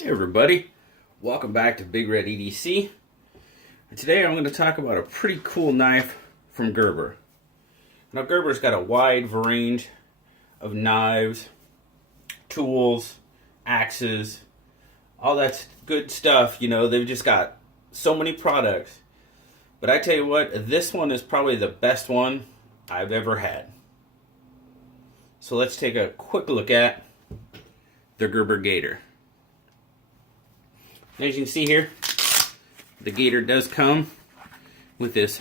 Hey everybody, welcome back to Big Red EDC. And today I'm going to talk about a pretty cool knife from Gerber. Now Gerber's got a wide range of knives, tools, axes, all that good stuff. You know, they've just got so many products. But I tell you what, this one is probably the best one I've ever had. So let's take a quick look at the Gerber Gator. As you can see here, the Gator does come with this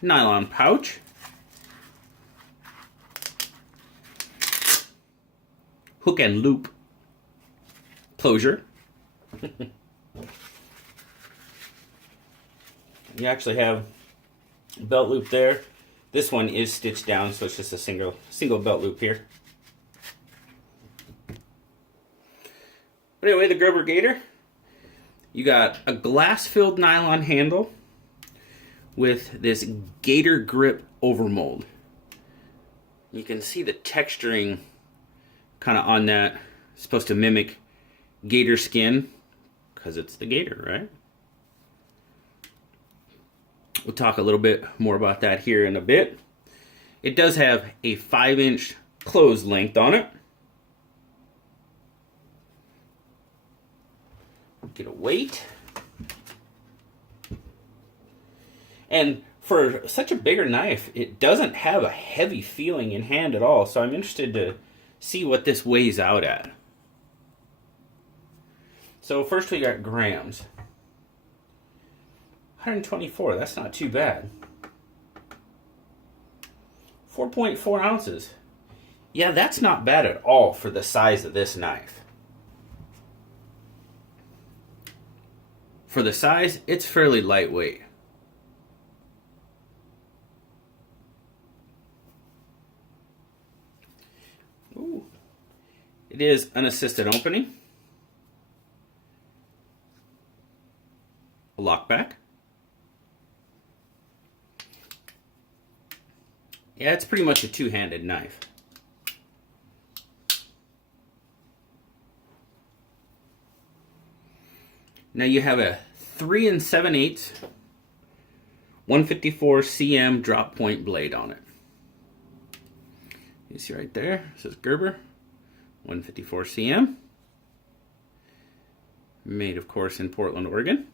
nylon pouch. Hook and loop closure. You actually have a belt loop there. This one is stitched down, so it's just a single belt loop here. But anyway, the Gerber Gator. You got a glass-filled nylon handle with this Gator grip overmold. You can see the texturing kind of on that. It's supposed to mimic gator skin because it's the gator, right? We'll talk a little bit more about that here in a bit. It does have a 5-inch closed length on it. Get a weight. And for such a bigger knife, it doesn't have a heavy feeling in hand at all. So I'm interested to see what this weighs out at. So first we got grams. 124, that's not too bad. 4.4 ounces. Yeah, that's not bad at all for the size of this knife. For the size, it's fairly lightweight. Ooh. It is unassisted opening. A lockback. Yeah, it's pretty much a two-handed knife. Now you have a 3 7/8 154 cm drop point blade on it. You see right there, it says Gerber 154 cm. Made, of course, in Portland, Oregon.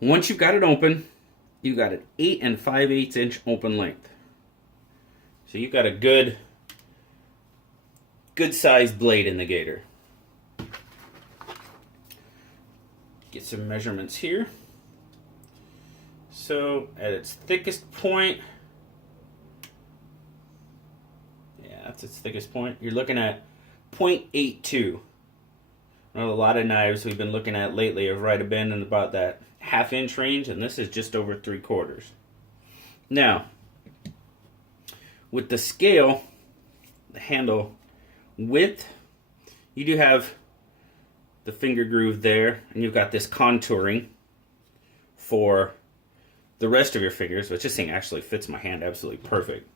Once you've got it open, you've got an 8 5/8 inch open length. So you've got a good sized blade in the Gator. Get some measurements here. So at its thickest point, yeah, that's its thickest point. You're looking at 0.82. Well, a lot of knives we've been looking at lately have right been in about that half-inch range, and this is just over 3/4. Now, with the scale, the handle width, you do have the finger groove there, and you've got this contouring for the rest of your fingers, which this thing actually fits my hand absolutely perfect.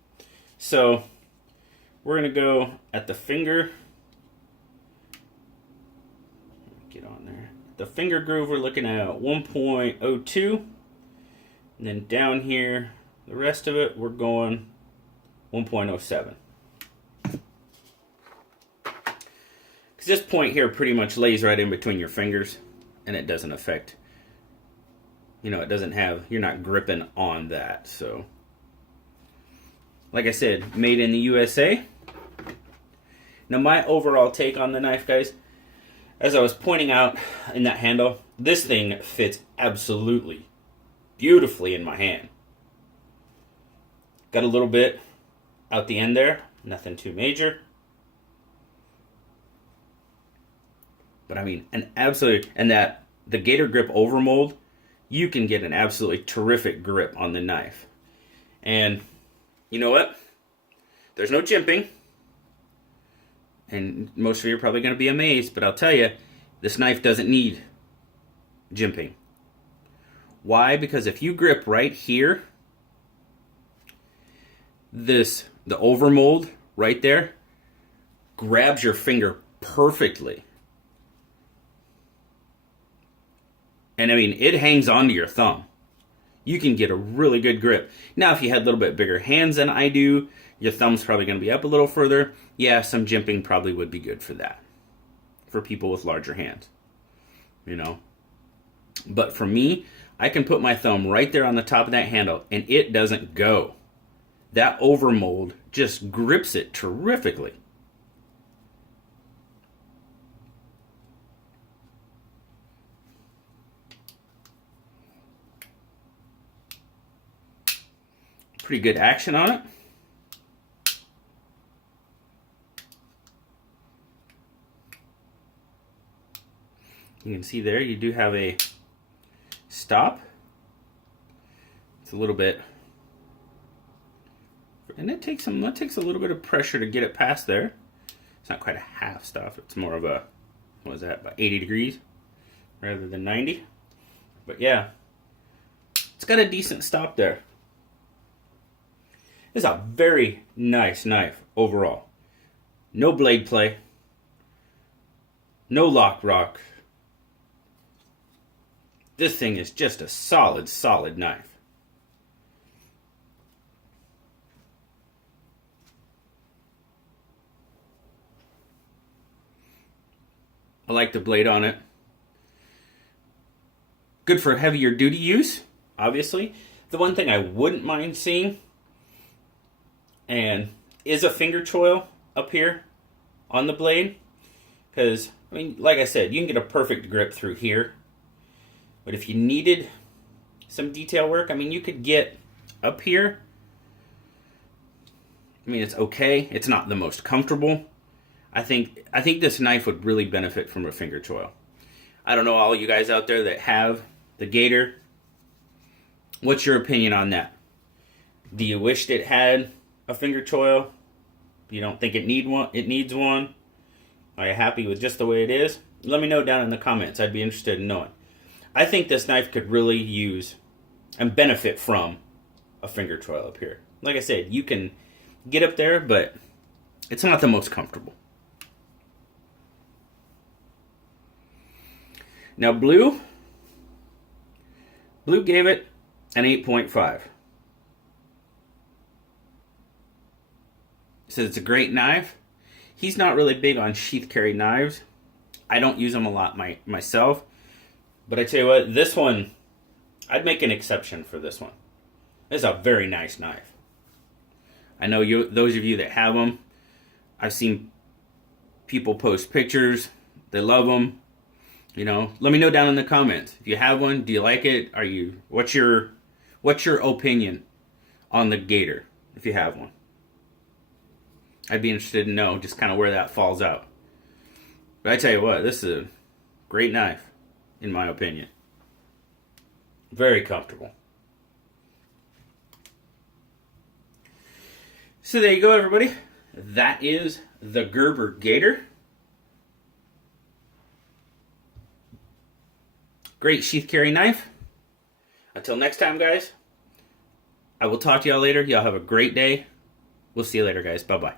So we're going to go at the finger. Get on there. The finger groove, we're looking at 1.02, and then down here, the rest of it, we're going 1.07. This point here pretty much lays right in between your fingers, and it doesn't affect, it doesn't have, you're not gripping on that. So like I said, made in the USA. Now my overall take on the knife, guys, as I was pointing out in that handle, this thing fits absolutely beautifully in my hand. Got a little bit out the end there, nothing too major. But I mean, an absolute, and that the Gator grip overmold, you can get an absolutely terrific grip on the knife. And you know what? There's no jimping. And most of you are probably going to be amazed, but I'll tell you, this knife doesn't need jimping. Why? Because if you grip right here, the overmold right there grabs your finger perfectly. And I mean, it hangs onto your thumb. You can get a really good grip. Now, if you had a little bit bigger hands than I do, your thumb's probably going to be up a little further. Yeah, some jimping probably would be good for that. For people with larger hands. You know? But for me, I can put my thumb right there on the top of that handle, and it doesn't go. That overmold just grips it terrifically. Pretty good action on it. You can see there, you do have a stop. It's a little bit, and it takes a little bit of pressure to get it past there. It's not quite a half stop. It's more of a, what is that, about 80 degrees rather than 90. But yeah, it's got a decent stop there. It's a very nice knife overall. No blade play. No lock rock. This thing is just a solid, solid knife. I like the blade on it. Good for heavier duty use, obviously. The one thing I wouldn't mind seeing and is a finger choil up here on the blade. Because, I mean, like I said, you can get a perfect grip through here. But if you needed some detail work, I mean, you could get up here. I mean, it's okay. It's not the most comfortable. I think this knife would really benefit from a finger choil. I don't know, all you guys out there that have the Gator, what's your opinion on that? Do you wish it had a finger choil? You don't think it needs one? Are you happy with just the way it is? Let me know down in the comments. I'd be interested in knowing. I think this knife could really use and benefit from a finger choil up here. Like I said, you can get up there, but it's not the most comfortable. Now Blue gave it an 8.5. Says it's a great knife. He's not really big on sheath carry knives. I don't use them a lot myself. But I tell you what, this one, I'd make an exception for this one. It's a very nice knife. I know those of you that have them, I've seen people post pictures. They love them. You know, let me know down in the comments. If you have one, do you like it? What's your opinion on the Gator, if you have one? I'd be interested to know just kind of where that falls out. But I tell you what, this is a great knife, in my opinion. Very comfortable. So there you go, everybody. That is the Gerber Gator. Great sheath carry knife. Until next time, guys, I will talk to y'all later. Y'all have a great day. We'll see you later, guys. Bye-bye.